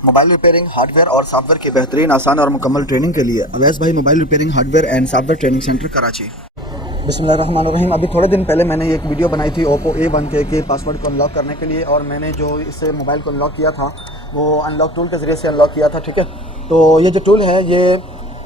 Mobile repairing hardware और software की बेहतरीन, आसान और मुकम्मल ट्रेनिंग के लिए अवैस भाई mobile repairing hardware and software training centre Karachi. बिस्मिल्लाहिर्रहमानिर्रहीम। अभी थोड़े दिन पहले मैंने एक वीडियो बनाई थी ओप्पो A1 के पासवर्ड को अनलॉक करने के लिए, और मैंने जो इस मोबाइल को अनलॉक किया था वो अनलॉक टूल के ज़रिए से अनलॉक किया था। ठीक है, तो ये जो टूल है ये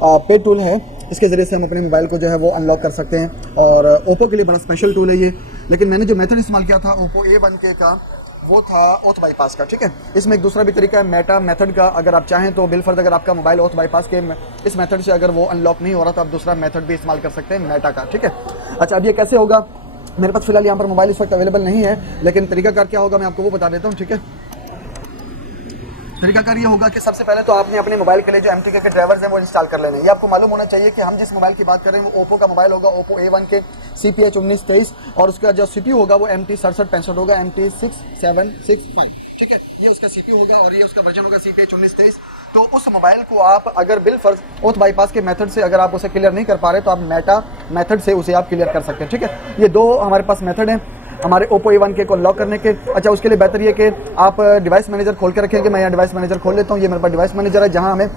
पेड टूल है, इसके ज़रिए से हम अपने मोबाइल को जो है वो अनलॉक कर सकते हैं, और ओप्पो के लिए बड़ा स्पेशल टूल है ये। लेकिन मैंने जो मेथड इस्तेमाल किया था ओप्पो A1 का वो था ऑथ बाईपास का। ठीक है, इसमें एक दूसरा भी तरीका है मेटा मेथड का। अगर आप चाहें तो बिलफर्ज अगर आपका मोबाइल ऑथ बाईपास के इस मेथड से अगर वो अनलॉक नहीं हो रहा तो आप दूसरा मेथड भी इस्तेमाल कर सकते हैं मेटा का। ठीक है, अच्छा अब ये कैसे होगा, मेरे पास फिलहाल यहाँ पर मोबाइल इस वक्त अवेलेबल नहीं है, लेकिन तरीकाकार क्या होगा मैं आपको वो बता देता हूँ। ठीक है, तरीकाकार ये होगा कि सबसे पहले तो आपने अपने मोबाइल के लिए जो MTK के ड्राइवर्स हैं वो इंस्टॉल कर लेने। ये आपको मालूम होना चाहिए कि हम जिस मोबाइल की बात कर रहे हैं वो ओप्पो का मोबाइल होगा, ओप्पो A1 के CPH 1923, और उसका जो CPU होगा वो MT 6765 होगा, MT 6765। ठीक है, ये उसका CPU होगा और ये उसका वर्जन होगा CPH 1923। तो उस मोबाइल को आप अगर बिलफर्ज ऑथ बाईपास के मेथड से अगर आप उसे क्लियर नहीं कर पा रहे तो आप मेटा मेथड से उसे आप क्लियर कर सकते हैं। ठीक है, ये दो हमारे पास मेथड हैं हमारे ओप्पो A1 के को लॉक करने के। अच्छा, उसके लिए बेहतर ये कि आप डिवाइस मैनेजर खोल के रखेंगे। मैं यहाँ डिवाइस मैनेजर खोल लेता हूँ, ये मेरे पास डिवाइस मैनेजर है जहाँ हमें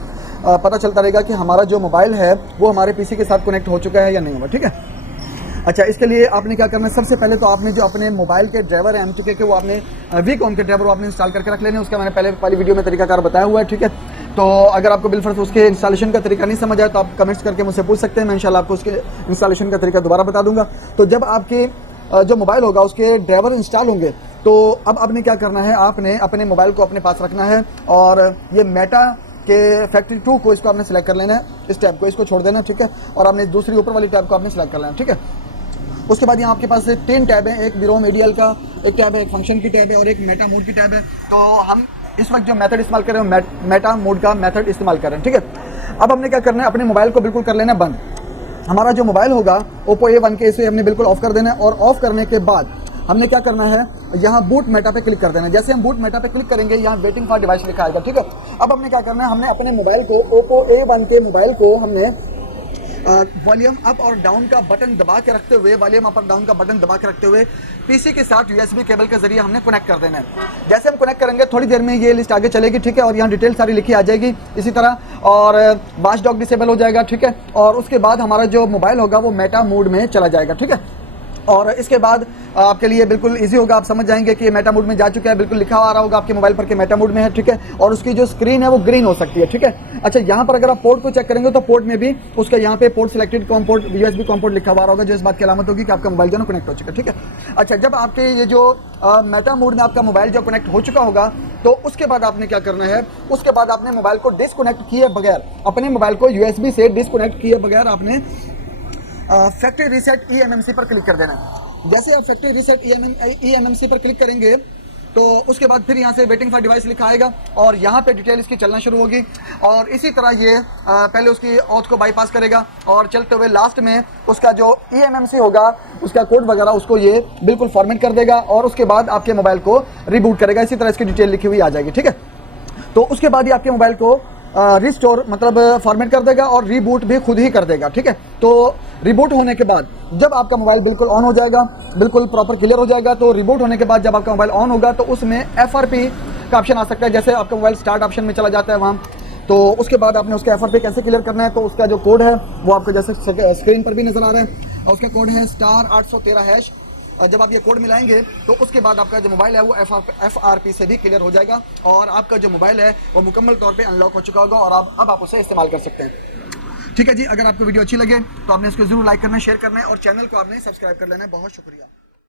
पता चलता रहेगा कि हमारा जो मोबाइल है वो हमारे पीसी के साथ कनेक्ट हो चुका है या नहीं हुआ। ठीक है, अच्छा इसके लिए आपने क्या करना है, सबसे पहले तो आपने जो अपने मोबाइल के ड्राइवर है MTK के वो आपने वीकॉम के ड्राइवर वो आपने इंस्टॉल करके रख लेने। उसका मैंने पहले वाली वीडियो में तरीकाकार बताया हुआ है। ठीक है, तो अगर आपको बिलफर्ज उसके इंस्टॉलेशन का तरीका नहीं समझ आए तो आप कमेंट्स करके मुझसे पूछ सकते हैं, मैं इंशाल्लाह आपको उसके इंस्टॉलेशन का तरीका दोबारा बता दूंगा। तो जब आपके जो मोबाइल होगा उसके ड्राइवर इंस्टॉल होंगे तो अब आपने क्या करना है, आपने अपने मोबाइल को अपने पास रखना है और ये मेटा के फैक्ट्री 2 को इसको आपने सेलेक्ट कर लेना है, इस टैब को इसको छोड़ देना। ठीक है, और आपने दूसरी ऊपर वाली टैब को आपने सेलेक्ट कर लेना। ठीक है, उसके बाद यहाँ आपके पास 3 टैब हैं, एक बिरोम एडीएल का एक टैब है, एक फंक्शन की टैब है और एक मेटा मोड की टैब है। तो हम इस वक्त जो मेथड इस्तेमाल कर रहे हैं मेटा मोड का मेथड इस्तेमाल कर रहे हैं। ठीक है, अब हमने क्या करना है, अपने मोबाइल को बिल्कुल कर लेना है बंद। हमारा जो मोबाइल होगा ओप्पो A1 के इसे हमने बिल्कुल ऑफ कर देना है, और ऑफ करने के बाद हमने क्या करना है, यहाँ बूट मेटा पे क्लिक कर देना है। जैसे हम बूट मेटा पे क्लिक करेंगे यहाँ वेटिंग फॉर डिवाइस लिखा आएगा। ठीक है, अब हमने क्या करना है, हमने अपने मोबाइल को ओप्पो A1 के मोबाइल को हमने वॉल्यूम अप और डाउन का बटन दबा के रखते हुए वॉल्यूम अप और डाउन का बटन दबा के रखते हुए पीसी के साथ USB केबल के जरिए हमने कनेक्ट कर देना है। जैसे हम कनेक्ट करेंगे थोड़ी देर में ये लिस्ट आगे चलेगी। ठीक है, और यहाँ डिटेल सारी लिखी आ जाएगी इसी तरह, और वॉच डॉग डिसेबल हो जाएगा। ठीक है, और उसके बाद हमारा जो मोबाइल होगा वो मेटा मोड में चला जाएगा। ठीक है, और इसके बाद आपके लिए बिल्कुल इजी होगा, आप समझ जाएंगे कि मेटा मोड में जा चुका है, बिल्कुल लिखा आ रहा होगा आपके मोबाइल पर कि मेटा मोड में है। ठीक है, और उसकी जो स्क्रीन है वो ग्रीन हो सकती है। ठीक है, अच्छा यहाँ पर अगर आप पोर्ट को चेक करेंगे तो पोर्ट में भी उसका यहाँ पे port selected com port USB com port लिखा हुआ होगा, जो इस बात की अलामत होगी कि आपका मोबाइल जो है कनेक्ट हो चुका है। ठीक है, अच्छा जब आपके ये जो मेटा मोड में आपका मोबाइल जो कनेक्ट हो चुका होगा तो उसके बाद आपने क्या करना है, उसके बाद आपने मोबाइल को डिसकनेक्ट किए बगैर, अपने मोबाइल को USB से डिसकनेक्ट किए बगैर आपने फैक्ट्री रीसेट eMMC पर क्लिक कर देना है। जैसे आप फैक्ट्री रीसेट eMMC पर क्लिक करेंगे तो उसके बाद फिर यहाँ से वेटिंग फॉर डिवाइस लिखा आएगा और यहाँ पे डिटेल इसकी चलना शुरू होगी, और इसी तरह ये पहले उसकी ऑथ को बाईपास करेगा और चलते हुए लास्ट में उसका जो eMMC होगा उसका कोड वगैरह उसको ये बिल्कुल फॉर्मेट कर देगा, और उसके बाद आपके मोबाइल को रिबूट करेगा। इसी तरह इसकी डिटेल लिखी हुई आ जाएगी। ठीक है, तो उसके बाद ही आपके मोबाइल को रिस्टोर मतलब फॉर्मेट कर देगा और रीबूट भी खुद ही कर देगा। ठीक है, तो रिबूट होने के बाद जब आपका मोबाइल बिल्कुल ऑन हो जाएगा, बिल्कुल प्रॉपर क्लियर हो जाएगा, तो रिबूट होने के बाद जब आपका मोबाइल ऑन होगा तो उसमें FRP का ऑप्शन आ सकता है। जैसे आपका मोबाइल स्टार्ट ऑप्शन में चला जाता है वहाँ, तो उसके बाद आपने उसका FRP कैसे क्लियर करना है, तो उसका जो कोड है वो आपको जैसे स्क्रीन पर भी नजर आ रहा है, और उसका कोड है *813#। जब आप ये कोड मिलाएंगे तो उसके बाद आपका जो मोबाइल है वो FRP से भी क्लियर हो जाएगा और आपका जो मोबाइल है वो मुकम्मल तौर पे अनलॉक हो चुका होगा, और अब आप उसे इस्तेमाल कर सकते हैं। ठीक है जी, अगर आपको वीडियो अच्छी लगे तो आपने इसको जरूर लाइक करना है, शेयर करना है और चैनल को आपने सब्सक्राइब कर लेना है। बहुत शुक्रिया।